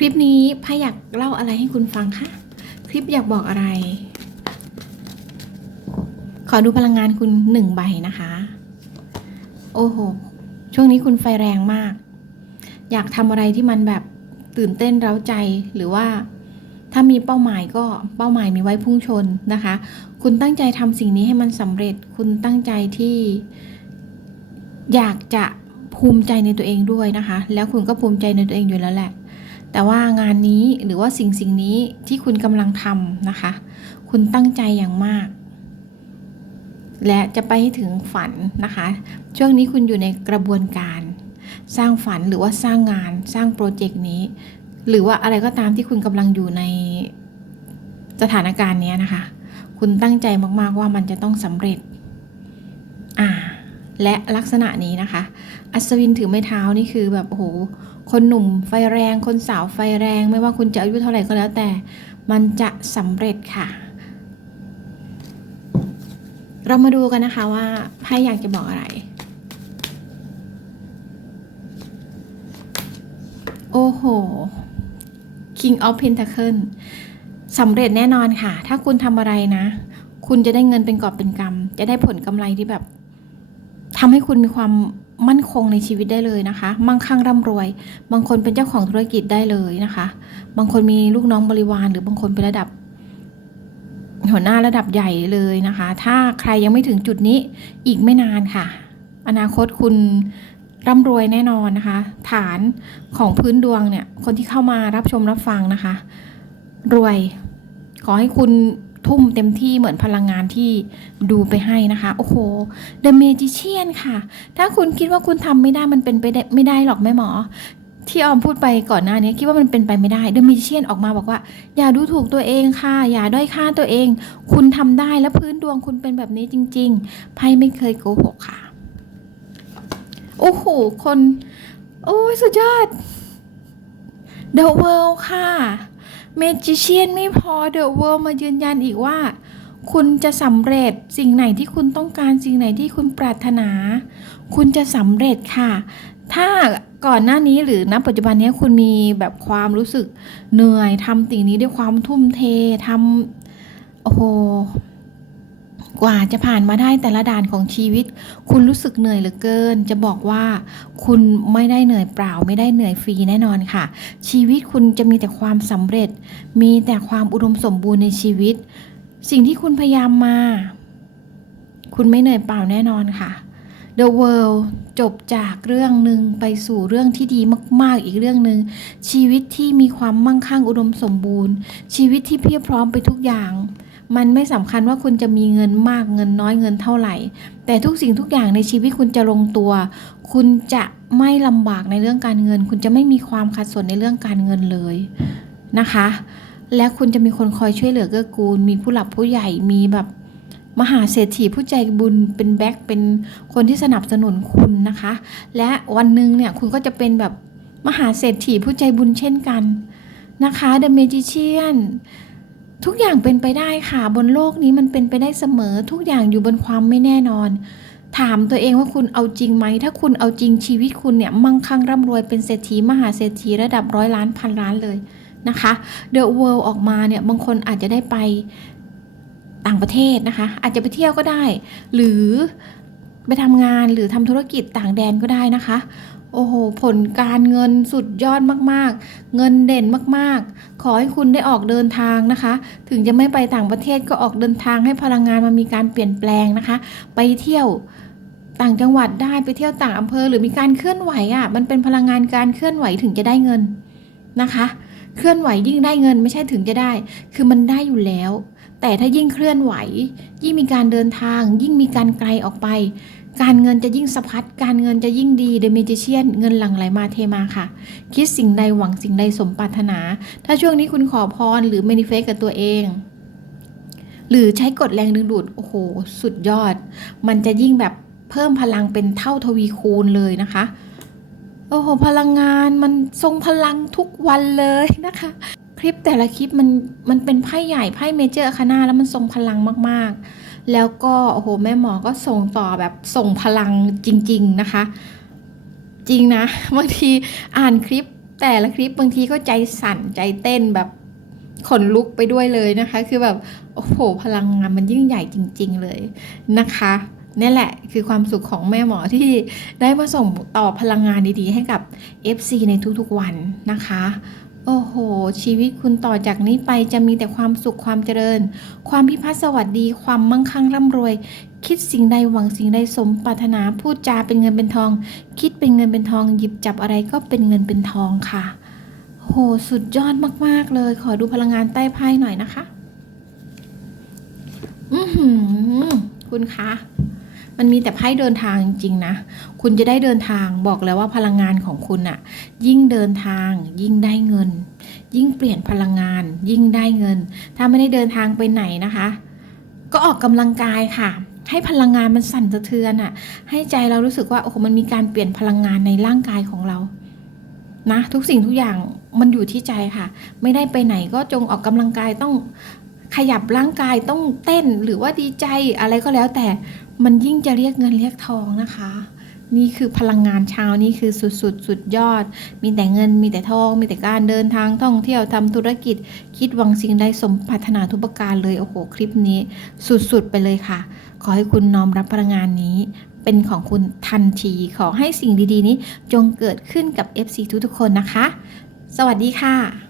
คลิปนี้พายอยากเล่าอะไรให้คุณฟังคะคลิปอยากบอกอะไร ขอดูพลังงานคุณหนึ่งใบนะคะ โอ้โห ช่วงนี้คุณไฟแรงมาก อยากทำอะไรที่มันแบบตื่นเต้นเร้าใจหรือว่าถ้ามีเป้าหมายก็เป้าหมายมีไว้พุ่งชนนะคะ คุณตั้งใจทำสิ่งนี้ให้มันสำเร็จ คุณตั้งใจที่ อยากจะภูมิใจในตัวเองด้วยนะคะ แล้วคุณก็ภูมิใจในตัวเองอยู่แล้วแหละ แต่ว่างานนี้หรือว่าสิ่งสิ่งนี้ที่คุณกำลังทำนะคะ คุณตั้งใจอย่างมาก และจะไปให้ถึงฝันนะคะ ช่วงนี้คุณอยู่ในกระบวนการ สร้างฝันหรือว่าสร้างงาน สร้างโปรเจกต์นี้ หรือว่าอะไรก็ตามที่คุณกำลังอยู่ในสถานการณ์เนี้ยนะคะ คุณตั้งใจมากๆว่ามันจะต้องสำเร็จ อ่า และลักษณะนี้นะคะ อัศวินถือไม้เท้านี่คือแบบโอ้โห คนหนุ่มไฟแรง คนสาวไฟแรง ไม่ว่าคุณจะอายุเท่าไหร่ก็แล้วแต่ มันจะสำเร็จค่ะ เรามาดูกันนะคะว่าไพ่อยากจะบอกอะไร โอ้โห King of Pentacle สำเร็จแน่นอนค่ะ ถ้าคุณทำอะไรนะ คุณจะได้เงินเป็นกอบเป็นกำจะได้ผลกำไรที่แบบทำให้คุณมีความ มั่นคงในชีวิตได้เลยนะคะ มั่งคั่งร่ำรวย บางคนเป็นเจ้าของธุรกิจได้เลยนะคะ บางคนมีลูกน้องบริวาร หรือบางคนเป็นระดับ หัวหน้าระดับใหญ่เลยนะคะ ถ้าใครยังไม่ถึงจุดนี้อีกไม่นานค่ะ อนาคตคุณร่ำรวยแน่นอนนะคะ ฐานของพื้นดวงเนี่ย คนที่เข้ามารับชมรับฟังนะคะ รวย ขอให้คุณ ทุ่มเต็มที่เหมือนพลังงานที่ดูไปให้นะคะ โอ้โห The Magician ค่ะ ถ้าคุณคิดว่าคุณทำไม่ได้มันเป็นไปได้ไม่ได้หรอกแม่หมอ ที่ออมพูดไปก่อนหน้านี้คิดว่ามันเป็นไปไม่ได้ The Magician ออกมาบอกว่า อย่าดูถูกตัวเองค่ะ อย่าด้อยค่าตัวเอง คุณทำได้และพื้นดวงคุณเป็นแบบนี้จริงๆไพ่ไม่เคยโกหกค่ะ โอ้โห คน โอ้ยสุดยอด The World ค่ะ เมจิเชียนไม่พอเดอะเวิร์มายืนยันอีกว่า คุณจะสำเร็จสิ่งไหนที่คุณต้องการสิ่งไหนที่คุณปรารถนา คุณจะสำเร็จค่ะ ถ้าก่อนหน้านี้หรือณปัจจุบันนี้คุณมีแบบความรู้สึกเหนื่อยทำสิ่งนี้ด้วยความทุ่มเททำโอ้โห กว่าจะผ่านมาได้แต่ละด่านของชีวิต คุณรู้สึกเหนื่อยเหลือเกิน จะบอกว่าคุณไม่ได้เหนื่อยเปล่า ไม่ได้เหนื่อยฟรีแน่นอนค่ะ ชีวิตคุณจะมีแต่ความสำเร็จ มีแต่ความอุดมสมบูรณ์ในชีวิต สิ่งที่คุณพยายามมา คุณไม่เหนื่อยเปล่าแน่นอนค่ะ The World จบจากเรื่องหนึ่งไปสู่เรื่องที่ดีมาก ๆ อีกเรื่องหนึ่งชีวิตที่มีความมั่งคั่งอุดมสมบูรณ์ ชีวิตที่เพียบพร้อมไปทุกอย่าง มันไม่สำคัญว่าคุณจะมีเงินมากเงินน้อยเงินเท่าไหร่ แต่ทุกสิ่งทุกอย่างในชีวิตคุณจะลงตัว คุณจะไม่ลำบากในเรื่องการเงิน คุณจะไม่มีความขัดสนในเรื่องการเงินเลยนะคะ และคุณจะมีคนคอยช่วยเหลือเกื้อกูล มีผู้หลักผู้ใหญ่มีแบบมหาเศรษฐีผู้ใจบุญเป็นแบ็คเป็นคนที่สนับสนุนคุณนะคะ และวันหนึ่งเนี่ยคุณก็จะเป็นแบบมหาเศรษฐีผู้ใจบุญเช่นกันนะคะ The Magician ทุกอย่างเป็นไปได้ค่ะ บนโลกนี้มันเป็นไปได้เสมอ ทุกอย่างอยู่บนความไม่แน่นอน ถามตัวเองว่าคุณเอาจริงไหม ถ้าคุณเอาจริงชีวิตคุณเนี่ยมั่งคั่งร่ำรวยเป็นเศรษฐีมหาเศรษฐีระดับร้อยล้านพันล้านเลยนะคะ The World ออกมาเนี่ยบางคนอาจจะได้ไปต่างประเทศนะคะ อาจจะไปเที่ยวก็ได้ หรือไปทำงานหรือทำธุรกิจต่างแดนก็ได้นะคะ โอ้โห ผลการเงินสุดยอดมากๆ เงินเด่นมากๆ ขอให้คุณได้ออกเดินทางนะคะ ถึงจะไม่ไปต่างประเทศก็ออกเดินทางให้พลังงานมันมีการเปลี่ยนแปลงนะคะ ไปเที่ยวต่างจังหวัดได้ไปเที่ยวต่างอำเภอหรือมีการเคลื่อนไหวอะ่ะ มันเป็นพลังงานการเคลื่อนไหวถึงจะได้เงินนะคะ เคลื่อนไหวยิ่งได้เงินไม่ใช่ถึงจะได้ คือมันได้อยู่แล้ว แต่ถ้ายิ่งเคลื่อนไหว ยิ่งมีการเดินทาง ยิ่งมีการไกลออกไป การเงินจะยิ่งสะพัด การเงินจะยิ่งดี The Magician เงินหลั่งไหลมาเทมาค่ะ คิดสิ่งใดหวังสิ่งใดสมปรารถนา ถ้าช่วงนี้คุณขอพรหรือ manifest กับตัวเอง หรือใช้กฎแรงดึงดูด โอ้โห สุดยอด มันจะยิ่งแบบเพิ่มพลังเป็นเท่าทวีคูณเลยนะคะ โอ้โห พลังงานมันทรงพลังทุกวันเลยนะคะ คลิปแต่ละคลิปมันมันเป็นไพ่ใหญ่ไพ่เมเจอร์คานาแล้วมันทรงพลังมากๆ แล้วก็โอ้โหแม่หมอก็ส่งต่อแบบส่งพลังจริง ๆนะคะ จริงนะบางทีอ่านคลิปแต่ละคลิปบางทีก็ใจสั่นใจเต้นแบบขนลุกไปด้วยเลยนะคะ คือแบบโอ้โหพลังงานมันยิ่งใหญ่จริง ๆ เลยนะคะนี่แหละคือความสุขของแม่หมอที่ได้มาส่งต่อพลังงานดีๆ ให้กับ FC ในทุกๆวันนะคะ โอ้โห ชีวิตคุณต่อจากนี้ไปจะมีแต่ความสุขความเจริญ ความพิพัฒน์สวัสดี ความมั่งคั่งร่ำรวย คิดสิ่งใดหวังสิ่งใดสมปรารถนาพูดจาเป็นเงินเป็นทอง คิดเป็นเงินเป็นทอง หยิบจับอะไรก็เป็นเงินเป็นทองค่ะ โหสุดยอดมาก ๆ เลย ขอดูพลังงานใต้ไพ่หน่อยนะคะ อือหือคุณคะ มันมีแต่ไพ่เดินทางจริงๆนะ คุณจะได้เดินทางบอกแล้วว่าพลังงานของคุณอะยิ่งเดินทางยิ่งได้เงิน ยิ่งเปลี่ยนพลังงาน ยิ่งได้เงิน ถ้าไม่ได้เดินทางไปไหนนะคะ ก็ออกกำลังกายค่ะ ให้พลังงานมันสั่นสะเทือนอะให้ใจเรารู้สึกว่าโอ้โหมันมีการเปลี่ยนพลังงานในร่างกายของเรานะทุกสิ่งทุกอย่างมันอยู่ที่ใจค่ะ ไม่ได้ไปไหนก็จงออกกำลังกายต้องขยับร่างกายต้องเต้นหรือว่าดีใจอะไรก็แล้วแต่ มันยิ่งจะเรียกเงินเรียกทองนะคะ นี่คือพลังงานเช้านี่คือสุดสุดสุดยอด มีแต่เงินมีแต่ทอง มีแต่การเดินทางท่องเที่ยวทำธุรกิจ คิดหวังสิ่งใดสมปรารถนาทุกประการเลยโอ้โหคลิปนี้ สุดๆไปเลยค่ะ ขอให้คุณน้อมรับพลังงานนี้เป็นของคุณทันที ขอให้สิ่งดีๆ นี้จงเกิดขึ้นกับ FC ทุกๆคนนะคะ สวัสดีค่ะ